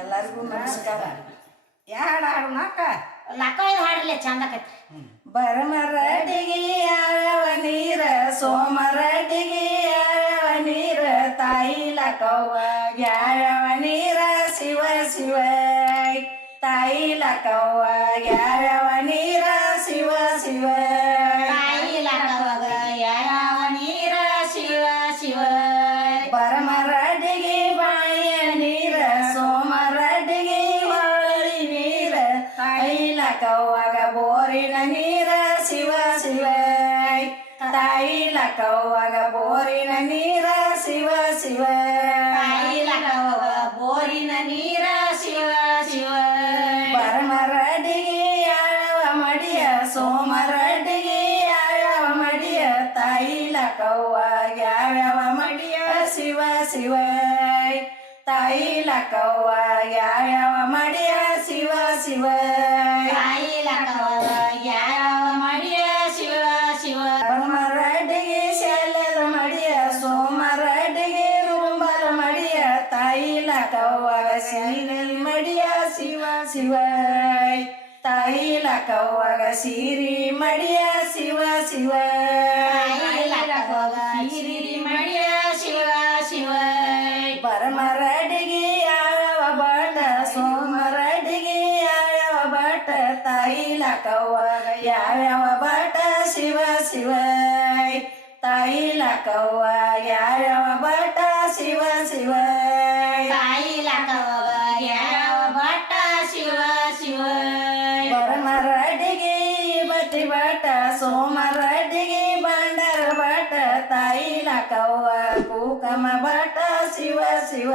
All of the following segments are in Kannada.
ಎಲ್ಲರಿಗೂ ನಮಸ್ಕಾರ. ಯಾರು ಹಾಡು ಅಕ್ಕ? ಲಕ್ಕ ಇದು ಹಾಡ್ಲಿ ಚಂದ ಆಕೈತಿ. ಬರಮರಡಿಗೆ ಯಾರವ ನೀರ, ಸೋಮರಡಿಗೆ ಯಾರವ ನೀರ, ತಾಯಿ ಲಕ್ಕವ್ವ ಯಾರವ ನೀರ, ಶಿವ ಶಿವ ತಾಯಿ ಲಕ್ಕವ್ವ ಯಾರವ ನೀರ, ಶಿವ ಶಿವ ತಾಯಿ ಲಕ್ಕವ್ವ ಯಾರವ ನೀರ, ಶಿವ ಶಿವ ಬರಮರಡಿಗೆ ಬಾಯಿಯ ನೀರ, ಸೋಮರಡಿಗೆ ಹೊಳಿ ನೀರ, ತಾಯಿ ಲಕ್ಕವ್ವಗ ಬೋರಿನ ನೀರ, ಶಿವ ಶಿವ ತಾಯಿ ಲಕ್ಕವ್ವಗ ಬೋರಿನ ನೀರ, ಶಿವ ಶಿವ ತಾಯಿ ಲಕ್ಕವ್ವ ಬೋರಿನ ನೀರ, ಶಿವ ಶಿವ ಬರಮರಡಿಗೆ ಯಾರವ ಮಡಿಯ, ಸೋಮರಡಿಗೆ ಯಾರವ ಮಡಿಯ, ತಾಯಿ ಲಕ್ಕವ್ವ ಯಾರವ ಮಡಿಯ, ಶಿವ ಶಿವ ತಾಯಿ ಲಕ್ಕವ್ವ ಯಾರವ ಮಡಿಯ, ಶಿವ ಶಿವ ತಾಯಿ ಲಕ್ಕವ್ವ ಯಾರವ ಮಡಿಯ, ಶಿವ ಶಿವ ಬರಮರಡಿಗೆ ಶಾಲದ ಮಡಿಯ, ಸೋಮರಡಿಗೆ ರುಂಬಲ ಮಡಿಯ, ತಾಯಿ ಲಕ್ಕವ್ವಗ ಸೀರೆಲ್ ಮಡಿಯ, ಶಿವ ಶಿವ ತಾಯಿ ಲಕ್ಕವ್ವಗ ಸೀರಿ ಮಡಿಯ, ಶಿವ ಶಿವ ತಾಯಿ ಲಕ್ಕವ್ವ ಹಿರಿರಿ ಮಡಿಯ, ಶಿವ ಶಿವ ಬರಮರಡಿಗೆ ಯಾರವ ಬಾಟ, ಸೋಮರಡಿಗೆ ಯಾರವ ಬಾಟ, ತಾಯಿ ಲಕ್ಕವ್ವಗ ಯಾವ್ಯಾವ ಬಾಟ, ಶಿವ ಶಿವ ತಾಯಿ ಲಕ್ಕವ್ವ ಯಾವ್ಯಾವ ಬಾಟ, ಶಿವ ಶಿವ ತಾಯಿ ಲಕ್ಕವ್ವ ಯಾವ ಭಟ್ಟ, ಶಿವ ಶಿವ ಬರಮರಡಿಗೆ ಬತ್ತಿ ಬಾಟ, ಸೋಮರಡಿಗೆ ಬಂಡರ ಬಾಟ, ತಾಯಿ ಲಕ್ಕವ್ವ ಕೂಕಮ ಬಾಟ, ಶಿವ ಶಿವ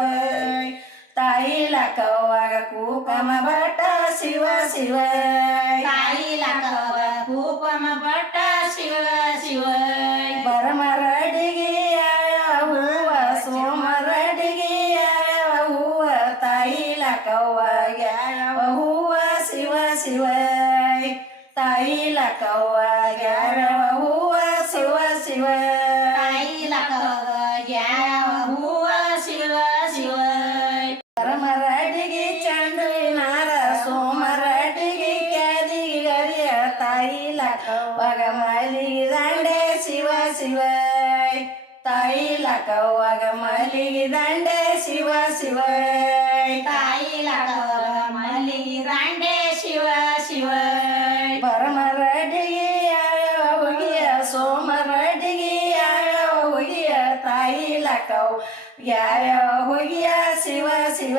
ತಾಯಿ ಲಕ್ಕವ್ವಗ ಕೂಕಮ ಬಾಟ, ಶಿವ ಶಿವ ತಾಯಿ ಲಕ್ಕವ್ವ ಕೂಪಮ ಭಟ್ಟ, ಶಿವ ಶಿವ ಬರಮರಡಿಗೆ ಯಾವ್ಯಾವ ಹೂವ, ಸೋಮರಡಿಗೆ ಯಾವ್ಯಾವ ಹೂವ, ತಾಯಿ ಲಕ್ಕವ್ವ ಯಾವ್ಯಾವ ಹೂವ, ಶಿವ ಶಿವ ತಾಯಿ ಲಕ್ಕವ್ವ ಯಾವ್ಯಾವ ಹೂವ, ಶಿವ ಶಿವ ತಾಯಿ ಲಕ್ಕವ್ವ ಯಾವ ಹೂವ, ಶಿವ ಶಿವ ಬರಮರಡಿಗೆ ಚಂಡುವಿನಾರ, ಸೋಮರಡಿಗೆ ಕ್ಯಾದಿಗೆ ಗರಿಯ, ತಾಯಿ ಲಕ್ಕವ್ವಗ ಮಲ್ಲಿಗೆ ದಂಡೆ, ಶಿವ ಶಿವ ತಾಯಿ ಲಕ್ಕವ್ವಗ ಮಲ್ಲಿಗೆ ದಂಡೆ, ಶಿವ ಶಿವ ತಾಯಿ ಲಕ್ಕವ್ವ ಮಲ್ಲಿಗೆ ದಂಡೆ, ಶಿವ ಶಿವ ಬರಮರಡಿಗೆ ಯಾವ್ಯಾವ ಹುಗಿಯ, ಸೋಮರಡಿಗೆ ಯಾವ್ಯಾವ ಹುಗಿಯ, ತಾಯಿ ಲಕ್ಕವ್ವ ಯಾವ್ಯಾವ ಹುಗಿಯ, ಶಿವ ಶಿವ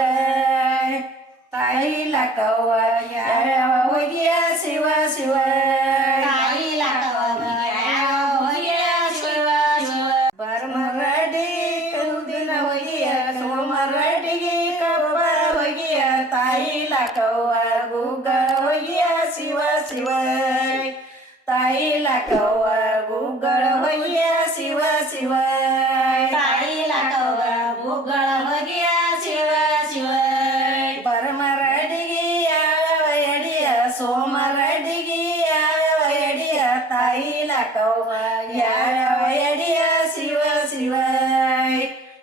ತಾಯಿ ಲಕ್ಕವ್ವ ಯಾವ್ಯಾವ ಹುಗಿಯ, ಶಿವ ಶಿವ ತಾಯಿ ಲಕ್ಕವ್ವ ಯಾವ ಹೊಯ್ಯ, ಶಿವ ಶಿವ ಬರಮರಡಿ ಕರುದಿನ ಹೊಗಿಯ, ಸೋಮರಡಿಗೆ ಕಬ್ಬರ ಹೊಗಿಯ, ತಾಯಿ ಲಕ್ಕವ್ವ ಗುಗ್ಗಳ ಹೊಗಿಯ, ಶಿವ ಶಿವ ತಾಯಿ ಲಕ್ಕವ್ವ ಗುಗ್ಗಳ ಹೊಗಿಯ, ಶಿವ ಶಿವ ತಾಯಿ ಲಕ್ಕವ್ವ ಗುಗ್ಗಳ ಹೊಗೆಯ, ಶಿವ ಶಿವ ಬರಮರಡಿಗೆ ಯಾವ್ಯಾವ ಎಡಿಯ, ಸೋಮರಡಿಗೆ ಯಾವ್ಯಾವ ಎಡಿಯ, ತಾಯಿ ಲಕ್ಕವ್ವ ಯಾವ್ಯಾವ ಎಡಿಯ, ಶಿವ ಶಿವ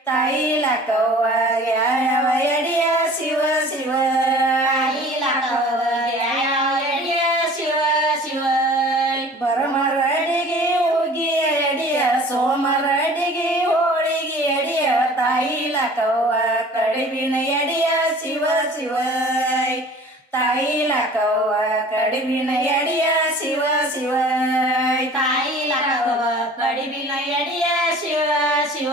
ತಾಯಿ ಲಕ್ಕವ್ವ ಯಾವ್ಯಾವ ಎಡಿಯ, ಶಿವ ಶಿವ ತಾಯಿ ಲಕ್ಕವ್ವ ಯಾವ ಎಡಿಯ, ಶಿವ ಶಿವ ಬರಮರಡಿಗೆ ಹೋಗಿಯ ಎಡಿಯ, ಸೋಮರಡಿಗೆ ಹೋಳಿಗೆ ಎಡಿಯ, ತಾಯಿ ಲಕ್ಕವ್ವ ಕಡುಬಿನ ಎಡಿಯ, ಶಿವ ಶಿವ ತಾಯಿ ಲಕ್ಕವ್ವ ಕಡುಬಿನ ಎಡಿಯ, ಶಿವ ಶಿವ ತಾಯಿ ಲಕ್ಕವ್ವ ಕಡಿಬಿನ ಎಡಿಯ, ಶಿವ ಶಿವ